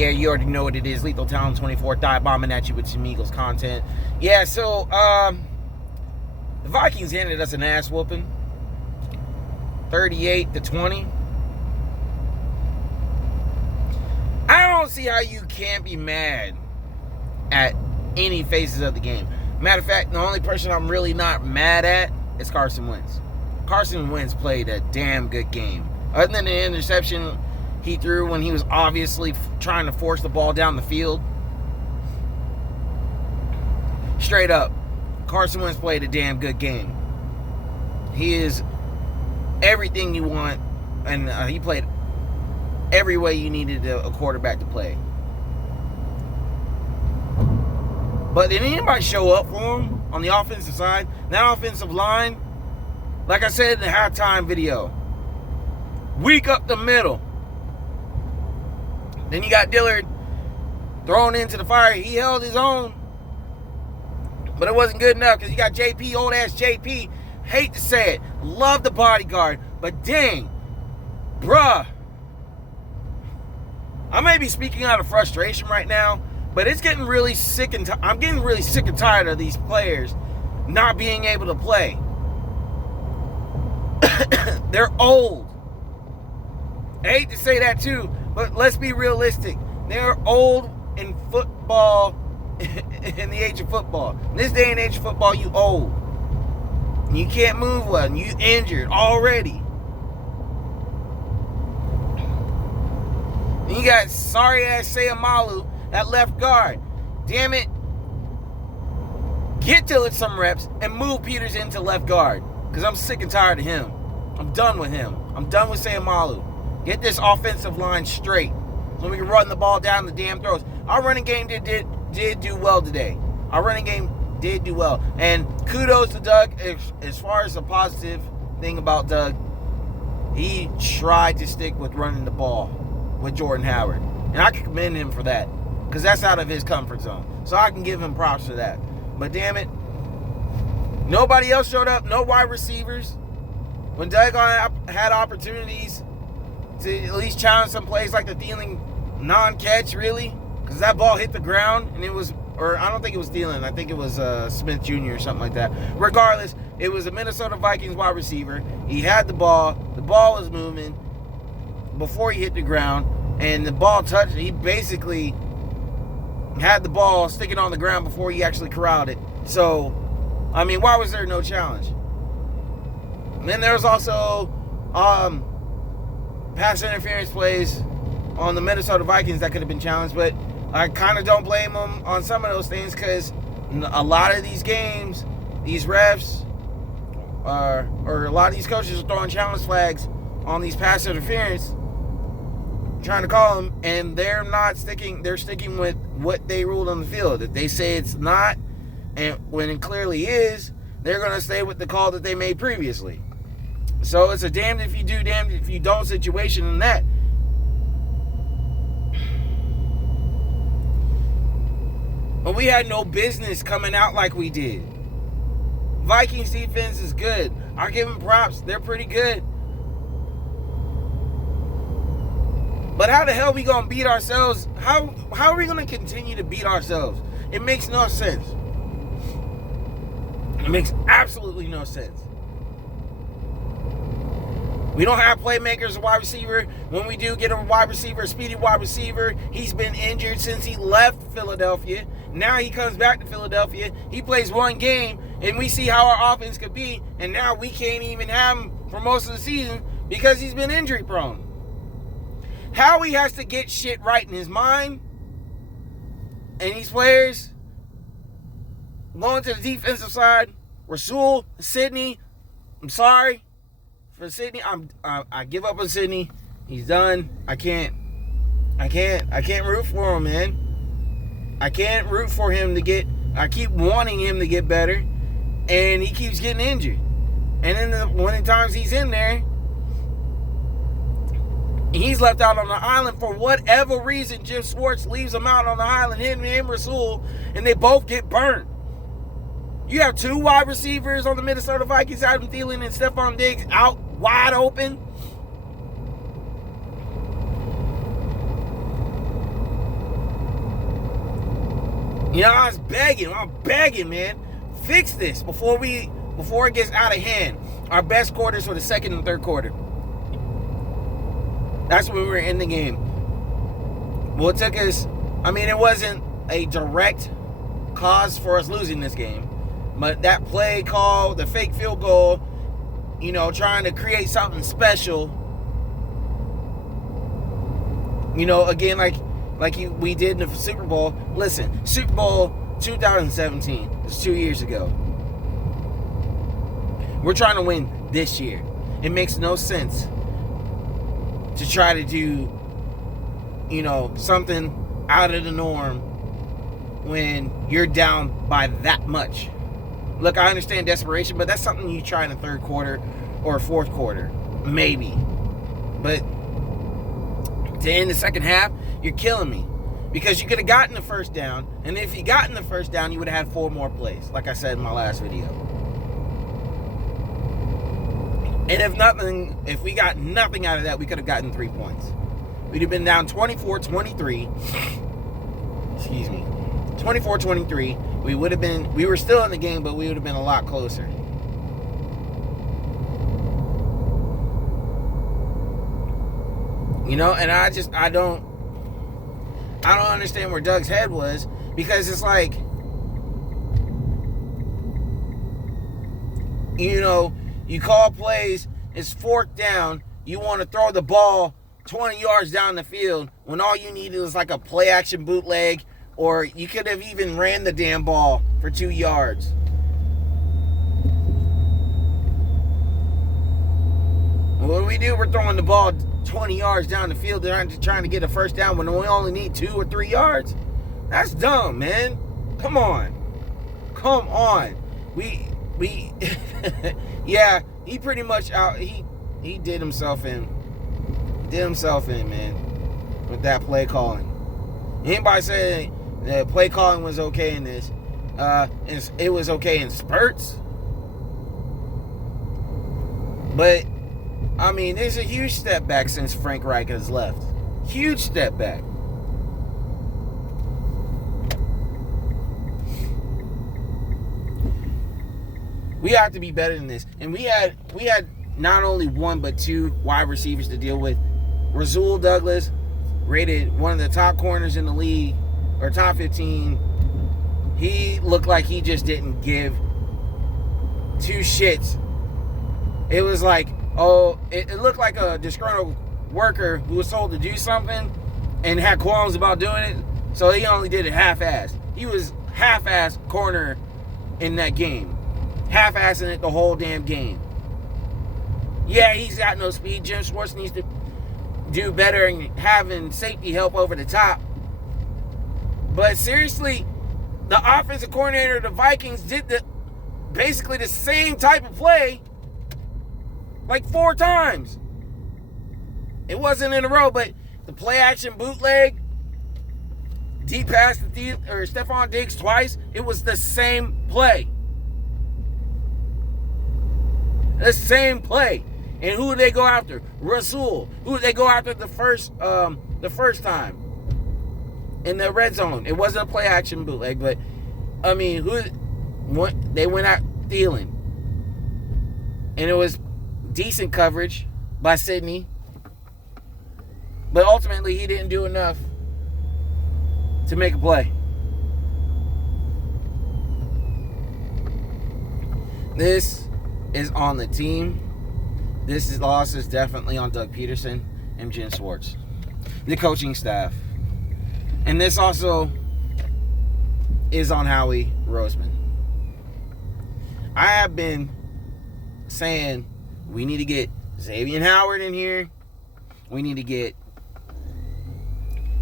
Yeah, you already know what it is. Lethal Town 24, dive bombing at you with some Eagles content. Yeah, so the Vikings handed us an ass whooping, 38-20. I don't see how you can't be mad at any phases of the game. Matter of fact, the only person I'm really not mad at is Carson Wentz. Carson Wentz played a damn good game. Other than the interception he threw when he was obviously trying to force the ball down the field. Straight up, Carson Wentz played a damn good game. He is everything you want, and he played every way you needed a quarterback to play. But did anybody show up for him on the offensive side? That offensive line, like I said in the halftime video, weak up the middle. Then you got Dillard thrown into the fire. He held his own, but it wasn't good enough because you got JP, old ass JP. Hate to say it, love the bodyguard, but dang, bruh. I may be speaking out of frustration right now, but it's getting really sick and I'm getting really sick and tired of these players not being able to play. They're old. I hate to say that too, but let's be realistic. They're old in football, in the age of football. In this day and age of football, you old. You can't move well, and you injured already. And you got sorry-ass Sayamalu at left guard. Damn it. Get Dillard some reps and move Peters into left guard. Because I'm sick and tired of him. I'm done with him. I'm done with Sayamalu. Get this offensive line straight so we can run the ball down the damn throats. Our running game did do well today. Our running game did do well. And kudos to Doug. As far as the positive thing about Doug, he tried to stick with running the ball with Jordan Howard. And I can commend him for that. Because that's out of his comfort zone. So I can give him props for that. But damn it, nobody else showed up. No wide receivers. When Doug had opportunities to at least challenge some plays like the Thielen non-catch, really. Because that ball hit the ground and it was, or I don't think it was Thielen. I think it was Smith Jr. or something like that. Regardless, it was a Minnesota Vikings wide receiver. He had the ball. The ball was moving before he hit the ground. And the ball touched, he basically had the ball sticking on the ground before he actually corralled it. So, I mean, why was there no challenge? And then there was also pass interference plays on the Minnesota Vikings that could have been challenged, but I kind of don't blame them on some of those things because a lot of these games, these refs, or a lot of these coaches are throwing challenge flags on these pass interference, trying to call them, and they're sticking with what they ruled on the field. If they say it's not, and when it clearly is, they're going to stay with the call that they made previously. So it's a damned if you do, damned if you don't situation in that. But we had no business coming out like we did. Vikings defense is good. I give them props. They're pretty good. But how the hell are we going to beat ourselves? How are we going to continue to beat ourselves? It makes no sense. It makes absolutely no sense. We don't have playmakers, a wide receiver. When we do get a wide receiver, a speedy wide receiver, he's been injured since he left Philadelphia. Now he comes back to Philadelphia. He plays one game, and we see how our offense could be. And now we can't even have him for most of the season because he's been injury prone. Howie has to get shit right in his mind. And these players, going to the defensive side, Rasul, Sidney, I'm sorry for Sidney. I give up on Sidney. He's done. I can't root for him, man. I can't root for him to get, I keep wanting him to get better, and he keeps getting injured. And then when the times he's in there, he's left out on the island for whatever reason. Jim Schwartz leaves him out on the island, him and Rasul, and they both get burned. You have two wide receivers on the Minnesota Vikings, Adam Thielen and Stephon Diggs, out wide open. You know, I'm begging, man. Fix this before it gets out of hand. Our best quarters were the second and third quarter. That's when we were in the game. Well, it took us, it wasn't a direct cause for us losing this game. But that play call, the fake field goal, trying to create something special. Again, we did in the Super Bowl. Listen, Super Bowl 2017. It's 2 years ago. We're trying to win this year. It makes no sense to try to do, something out of the norm when you're down by that much. Look, I understand desperation, but that's something you try in the third quarter or fourth quarter. Maybe. But to end the second half, you're killing me. Because you could have gotten the first down, and if you gotten the first down, you would have had 4 more plays, like I said in my last video. And if we got nothing out of that, we could have gotten 3 points. We'd have been down 24-23. Excuse me. 24-23. We were still in the game, but we would have been a lot closer. And I don't understand where Doug's head was, because it's like, you call plays, it's 4th down, you want to throw the ball 20 yards down the field when all you needed was like a play action bootleg, or you could have even ran the damn ball for 2 yards. What do? We're throwing the ball 20 yards down the field. They're trying to get a first down when we only need 2 or 3 yards. That's dumb, man. Come on. We yeah, he pretty much he did himself in. Man, with that play calling. Anybody say that play calling was okay in this? It was okay in spurts. But there's a huge step back since Frank Reich has left. Huge step back. We have to be better than this. And we had not only 1 but 2 wide receivers to deal with. Rasul Douglas, rated one of the top corners in the league, or top 15. He looked like he just didn't give 2 shits. It was like, it looked like a disgruntled worker who was told to do something and had qualms about doing it, so he only did it half-assed. He was half-assed corner in that game. Half-assing it the whole damn game. Yeah, he's got no speed. Jim Schwartz needs to do better in having safety help over the top. But seriously, the offensive coordinator of the Vikings did basically the same type of play like 4 times. It wasn't in a row, but the play action bootleg, deep pass to Stephon Diggs twice, it was the same play. The same play. And who did they go after? Rasul. Who did they go after the first time? In the red zone. It wasn't a play action bootleg, but they went out Thielen. And it was decent coverage by Sidney. But ultimately he didn't do enough to make a play. This is on the team. This loss is definitely on Doug Peterson and Jim Schwartz, the coaching staff. And this also is on Howie Roseman. I have been saying we need to get Xavier Howard in here. We need to get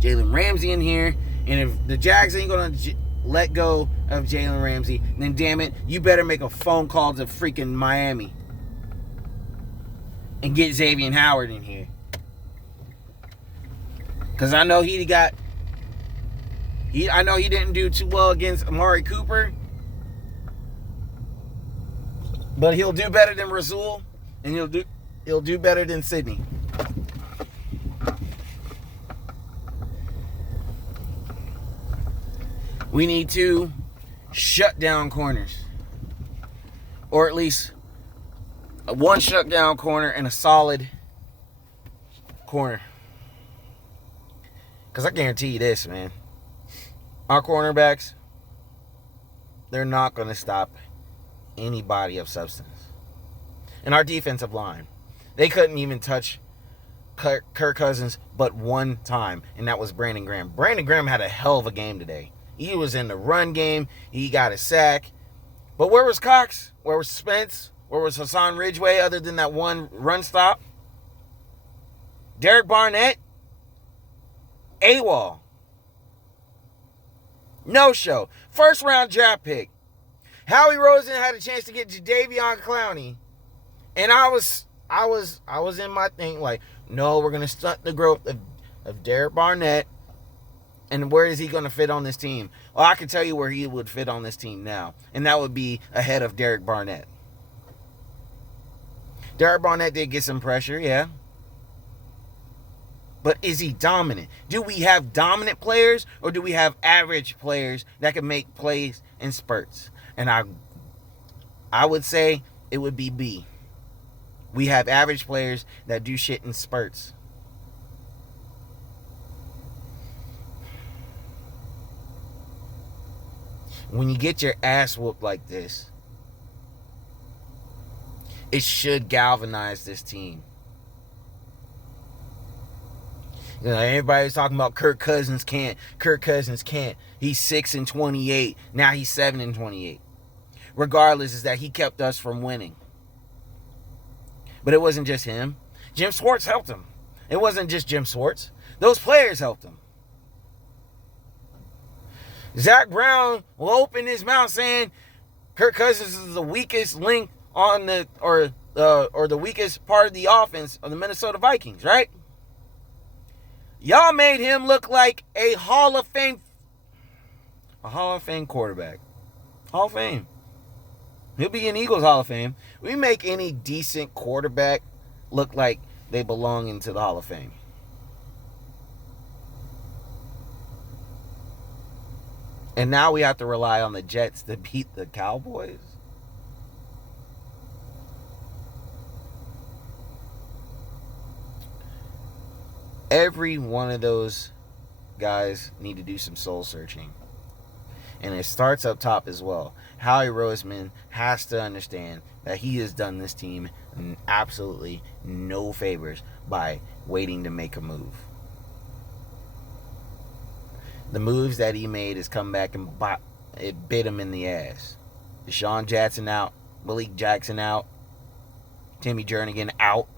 Jalen Ramsey in here. And if the Jags ain't going to let go of Jalen Ramsey, then damn it, you better make a phone call to freaking Miami and get Xavier Howard in here. Because I know he didn't do too well against Amari Cooper. But he'll do better than Rasul, and he'll do better than Sidney. We need to shut down corners. Or at least one shut down corner and a solid corner. Because I guarantee you this, man. Our cornerbacks, they're not going to stop anybody of substance. And our defensive line, they couldn't even touch Kirk Cousins but one time, and that was Brandon Graham. Brandon Graham had a hell of a game today. He was in the run game. He got a sack. But where was Cox? Where was Spence? Where was Hassan Ridgeway other than that one run stop? Derek Barnett? AWOL. No show. First round draft pick. Howie Rosen had a chance to get Jadeveon Clowney. And I was in my thing like, no, we're going to stunt the growth of Derek Barnett. And where is he going to fit on this team? Well, I can tell you where he would fit on this team now. And that would be ahead of Derek Barnett. Derek Barnett did get some pressure, yeah. But is he dominant? Do we have dominant players or do we have average players that can make plays in spurts? And I would say it would be B. We have average players that do shit in spurts. When you get your ass whooped like this, it should galvanize this team. You know, everybody's talking about Kirk Cousins can't. Kirk Cousins can't. He's 6-28. Now he's 7-28. Regardless, is that he kept us from winning. But it wasn't just him. Jim Schwartz helped him. It wasn't just Jim Schwartz. Those players helped him. Zach Brown will open his mouth saying Kirk Cousins is the weakest link on the or the weakest part of the offense of the Minnesota Vikings, right? Y'all made him look like a Hall of Fame quarterback. Hall of Fame. He'll be in Eagles Hall of Fame. We make any decent quarterback look like they belong into the Hall of Fame. And now we have to rely on the Jets to beat the Cowboys. Every one of those guys need to do some soul searching. And it starts up top as well. Howie Roseman has to understand that he has done this team absolutely no favors by waiting to make a move. The moves that he made has come back and it bit him in the ass. Deshaun Jackson out. Malik Jackson out. Timmy Jernigan out.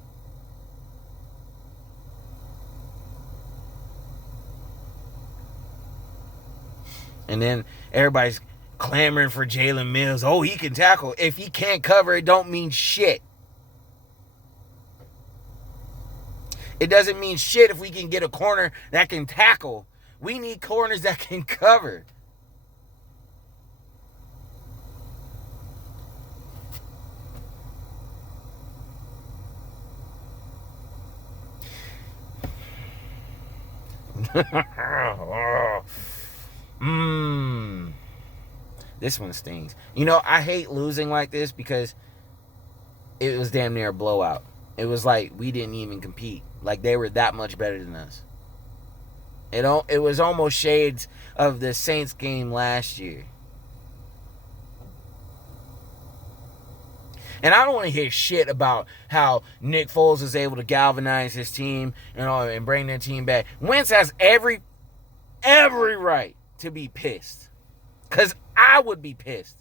And then everybody's clamoring for Jalen Mills. Oh, he can tackle. If he can't cover, it don't mean shit. It doesn't mean shit if we can get a corner that can tackle. We need corners that can cover. This one stings. You know, I hate losing like this because it was damn near a blowout. It was like we didn't even compete. Like they were that much better than us. It was almost shades of the Saints game last year. And I don't want to hear shit about how Nick Foles is able to galvanize his team, you know, and bring their team back. Wentz has every right to be pissed. Because I would be pissed.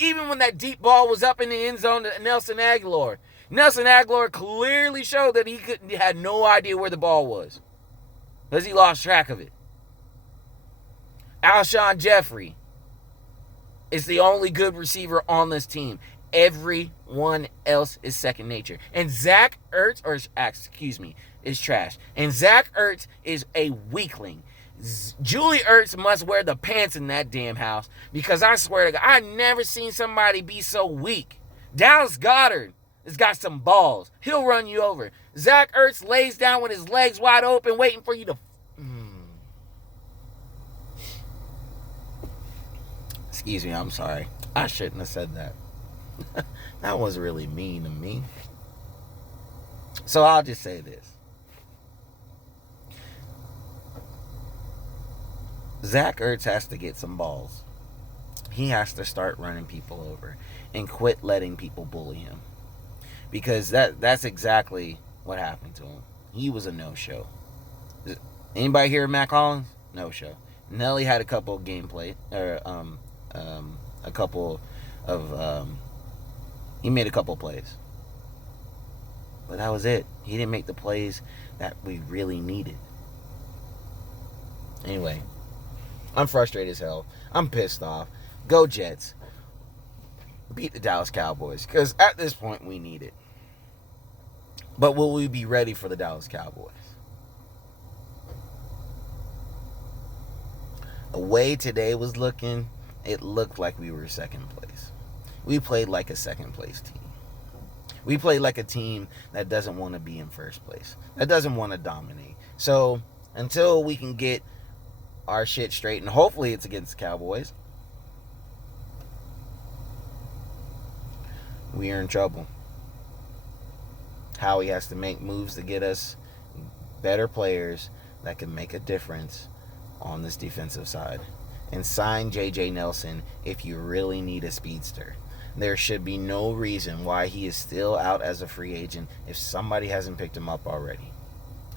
Even when that deep ball was up in the end zone to Nelson Aguilar. Nelson Aguilar clearly showed that he had no idea where the ball was. Because he lost track of it. Alshon Jeffrey is the only good receiver on this team. Everyone else is second nature. And Zach Ertz, is trash. And Zach Ertz is a weakling. Julie Ertz must wear the pants in that damn house. Because I swear to God, I never seen somebody be so weak. Dallas Goedert has got some balls. He'll run you over. Zach Ertz lays down with his legs wide open, waiting for you to... Excuse me, I'm sorry. I shouldn't have said that. That was really mean of me. So I'll just say this. Zach Ertz has to get some balls. He has to start running people over and quit letting people bully him. Because that's exactly what happened to him. He was a no-show. Anybody hear of Matt Collins? No-show. Nelly had a couple of gameplay, or a couple of, he made a couple of plays. But that was it. He didn't make the plays that we really needed. Anyway, I'm frustrated as hell. I'm pissed off. Go Jets. Beat the Dallas Cowboys. Because at this point, we need it. But will we be ready for the Dallas Cowboys? The way today was looking, it looked like we were second place. We played like a second place team. We played like a team that doesn't want to be in first place. That doesn't want to dominate. So, until we can get our shit straight, and hopefully it's against the Cowboys, we are in trouble. Howie has to make moves to get us better players that can make a difference on this defensive side. And sign J.J. Nelson if you really need a speedster. There should be no reason why he is still out as a free agent if somebody hasn't picked him up already.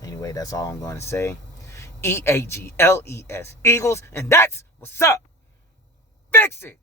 Anyway, that's all I'm going to say. EAGLES, Eagles, and that's what's up. Fix it!